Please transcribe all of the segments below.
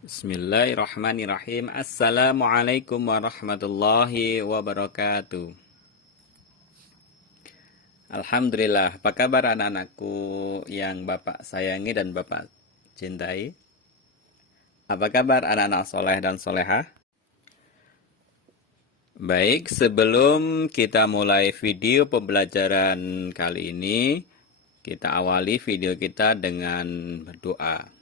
Bismillahirrahmanirrahim. Assalamualaikum warahmatullahi wabarakatuh. Alhamdulillah, apa kabar anak-anakku yang Bapak sayangi dan Bapak cintai? Apa kabar anak-anak soleh dan solehah? Baik, sebelum kita mulai video pembelajaran kali ini, kita awali video kita dengan berdoa.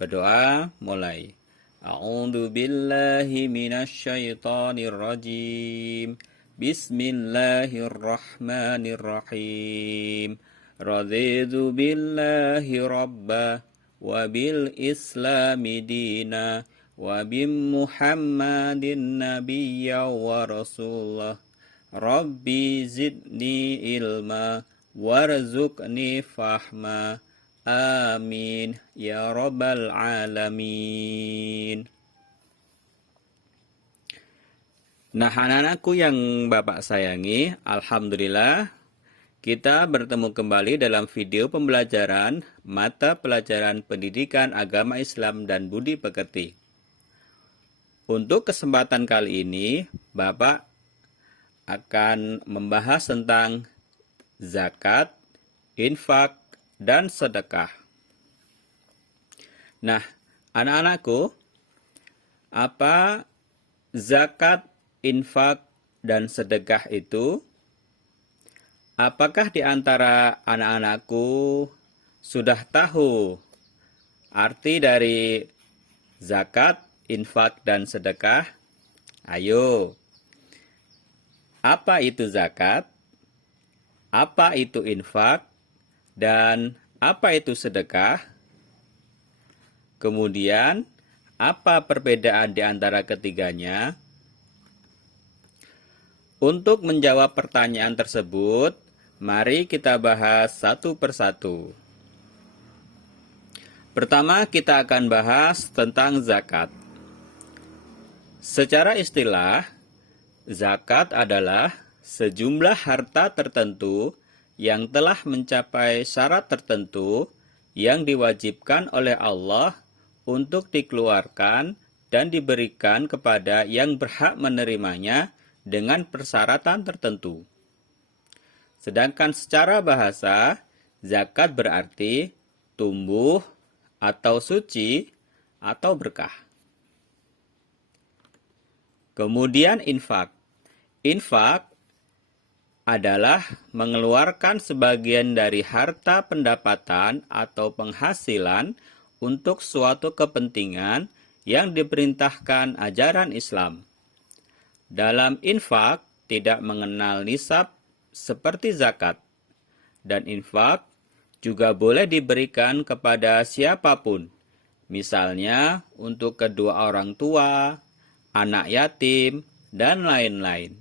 Berdoa mulai. A'udzu billahi minasyaitonir rajim. Bismillahirrahmanirrahim. Raditu billahi rabba wa bil islami dina wa bim Muhammadin nabiyya wa rasulah. Rabbi zidni ilma warzuqni fahma. Amin ya rabbal alamin. Nah, anak-anakku yang Bapak sayangi, alhamdulillah kita bertemu kembali dalam video pembelajaran mata pelajaran pendidikan agama Islam dan budi pekerti. Untuk kesempatan kali ini, Bapak akan membahas tentang zakat, infak, dan sedekah. Nah, anak-anakku, apa zakat, infak, dan sedekah itu? Apakah di antara anak-anakku sudah tahu arti dari zakat, infak, dan sedekah? Ayo, apa itu zakat? Apa itu infak? Dan apa itu sedekah? Kemudian, apa perbedaan di antara ketiganya? Untuk menjawab pertanyaan tersebut, mari kita bahas satu persatu. Pertama, kita akan bahas tentang zakat. Secara istilah, zakat adalah sejumlah harta tertentu yang telah mencapai syarat tertentu yang diwajibkan oleh Allah untuk dikeluarkan dan diberikan kepada yang berhak menerimanya dengan persyaratan tertentu. Sedangkan secara bahasa, zakat berarti tumbuh atau suci atau berkah. Kemudian infak. Infak adalah mengeluarkan sebagian dari harta pendapatan atau penghasilan untuk suatu kepentingan yang diperintahkan ajaran Islam. Dalam infak tidak mengenal nisab seperti zakat, dan infak juga boleh diberikan kepada siapapun, misalnya untuk kedua orang tua, anak yatim, dan lain-lain.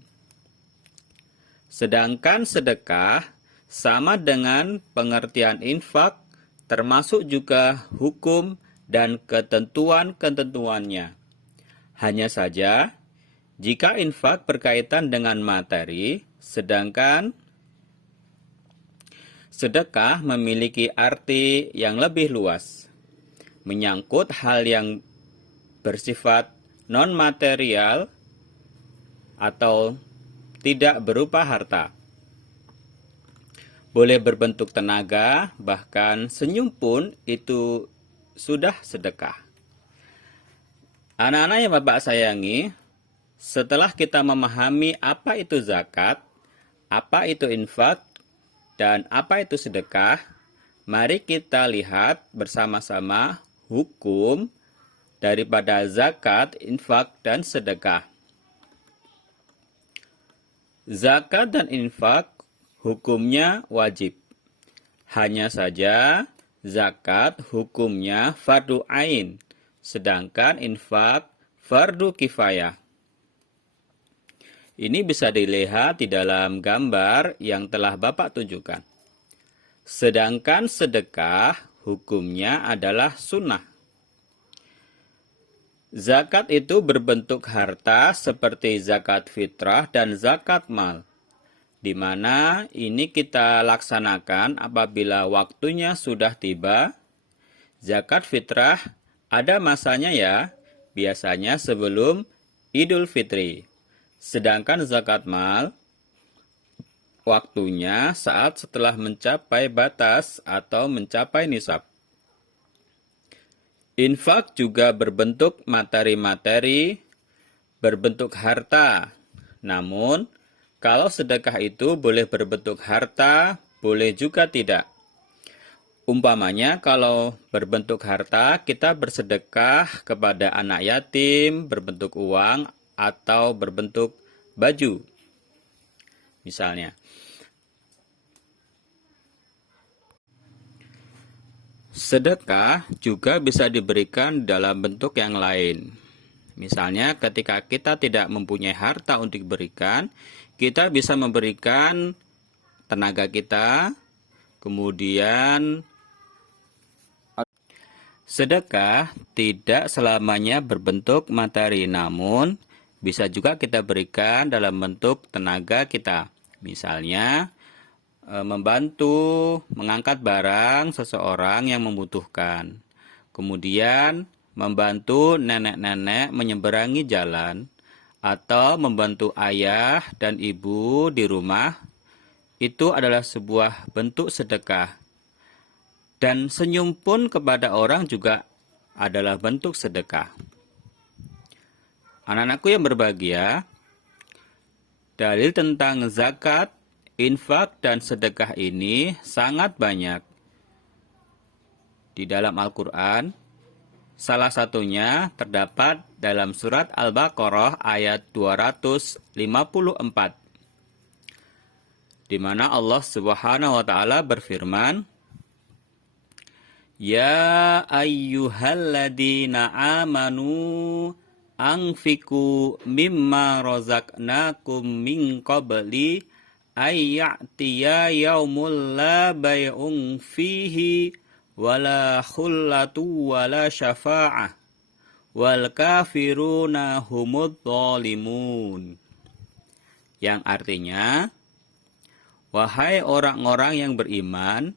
Sedangkan sedekah sama dengan pengertian infak, termasuk juga hukum dan ketentuan-ketentuannya. Hanya saja, jika infak berkaitan dengan materi, sedangkan sedekah memiliki arti yang lebih luas, menyangkut hal yang bersifat non-material atau tidak berupa harta. Boleh berbentuk tenaga, bahkan senyum pun itu sudah sedekah. Anak-anak yang Bapak sayangi, setelah kita memahami apa itu zakat, apa itu infak, dan apa itu sedekah, mari kita lihat bersama-sama hukum daripada zakat, infak, dan sedekah. Zakat dan infak hukumnya wajib. Hanya saja zakat hukumnya fardu ain, sedangkan infak fardu kifayah. Ini bisa dilihat di dalam gambar yang telah Bapak tunjukkan. Sedangkan sedekah hukumnya adalah sunnah. Zakat itu berbentuk harta seperti zakat fitrah dan zakat mal, di mana ini kita laksanakan apabila waktunya sudah tiba. Zakat fitrah Ada masanya ya, biasanya sebelum Idul Fitri. Sedangkan zakat mal, waktunya saat setelah mencapai batas atau mencapai nisab. Infak juga berbentuk materi-materi, berbentuk harta. Namun, kalau sedekah itu boleh berbentuk harta, boleh juga tidak. Umpamanya kalau berbentuk harta, kita bersedekah kepada anak yatim, berbentuk uang, atau berbentuk baju. Misalnya. Sedekah juga bisa diberikan dalam bentuk yang lain. Misalnya ketika kita tidak mempunyai harta untuk diberikan, kita bisa memberikan tenaga kita, kemudian sedekah tidak selamanya berbentuk materi, namun bisa juga kita berikan dalam bentuk tenaga kita. Misalnya membantu mengangkat barang seseorang yang membutuhkan. Kemudian membantu nenek-nenek menyeberangi jalan, atau membantu ayah dan ibu di rumah, itu adalah sebuah bentuk sedekah. Dan senyum pun kepada orang juga adalah bentuk sedekah. Anak-anakku yang berbahagia, dalil tentang zakat, infak, dan sedekah ini sangat banyak di dalam Al-Quran. Salah satunya terdapat dalam surat Al-Baqarah ayat 254, di mana Allah Subhanahu wa taala berfirman, Ya ayyuhalladzina amanu anfiku mimma razaqnakum min qabli ayyatiya yaumul la bay'un fihi wala khullatu wala syafa'ah wal kafiruna humud zalimun. Yang artinya, wahai orang-orang yang beriman,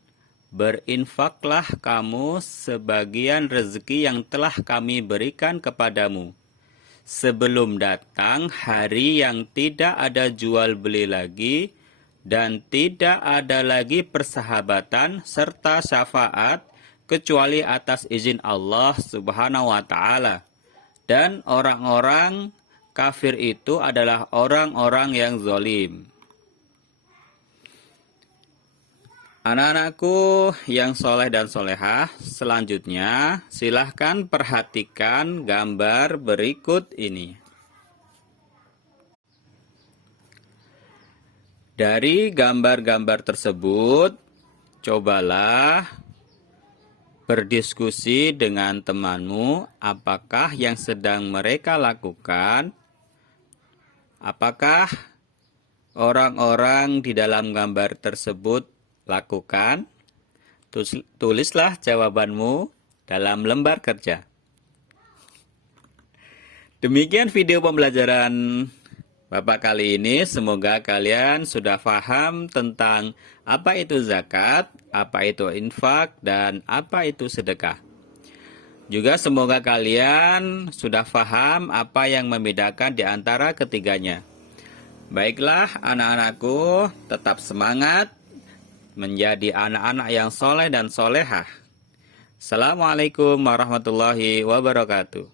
berinfaklah kamu sebagian rezeki yang telah kami berikan kepadamu, sebelum datang hari yang tidak ada jual beli lagi, dan tidak ada lagi persahabatan serta syafaat, kecuali atas izin Allah Subhanahu wa ta'ala. Dan orang-orang kafir itu adalah orang-orang yang zalim. Anak-anakku yang soleh dan solehah, selanjutnya silahkan perhatikan gambar berikut ini. Dari gambar-gambar tersebut, cobalah berdiskusi dengan temanmu apakah yang sedang mereka lakukan, apakah orang-orang di dalam gambar tersebut lakukan. Tulislah jawabanmu dalam lembar kerja. Demikian video pembelajaran Bapak kali ini. Semoga kalian sudah paham tentang apa itu zakat, apa itu infak, dan apa itu sedekah. Juga semoga kalian sudah paham apa yang membedakan di antara ketiganya. Baiklah anak-anakku, tetap semangat menjadi anak-anak yang soleh dan solehah. Assalamualaikum warahmatullahi wabarakatuh.